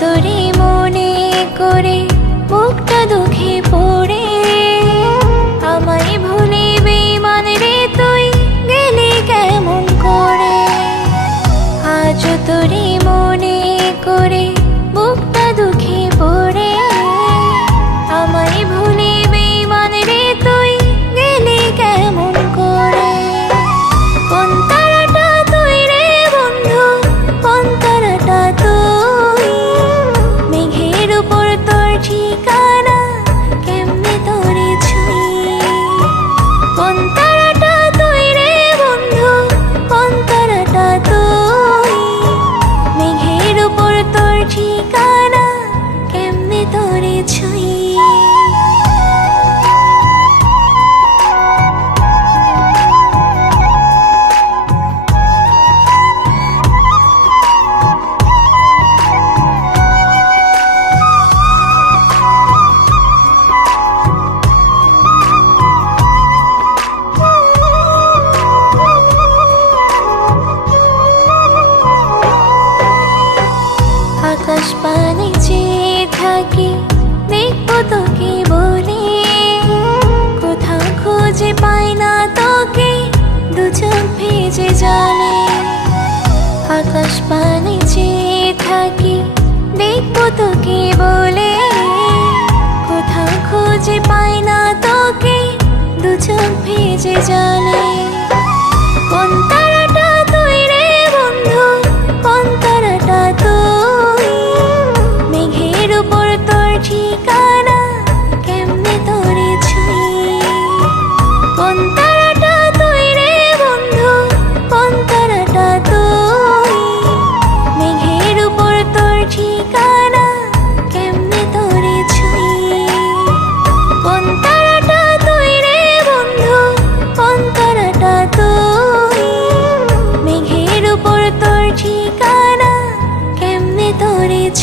তোরে মনে করে বুকটা দুঃখে পড়ে, আমায় ভুলে বেঈমান রে তুই গেলি কেমন করে। আজ তোরে মনে করে বুকটা দুঃখে পড়ে, আমায় ভুলে বেঈমান রে তুই গেলি কেমন করে। কোন তারাটা তুই রে বন্ধু, কোন তারাটা তুই, মেঘের উপর তোর ঠিকানা কেমনে তোরে ছুঁই। কোন তারাটা তুই রে বন্ধু, কোন তারাটা তুই, মেঘের উপর তোর ঠিকানা কেমনে তোরে ছুঁই। আকাশ পানে চেয়ে থাকি দেখবো তোকে বলে, কোথাও খুঁজে পাই না তোকে, দু চোখ ভেজে জলে। আকাশ পানে চেয়ে থাকি দেখবো তোকে বলে, কোথাও খুঁজে পাই না তোকে, দু চোখ ভেজে জলে।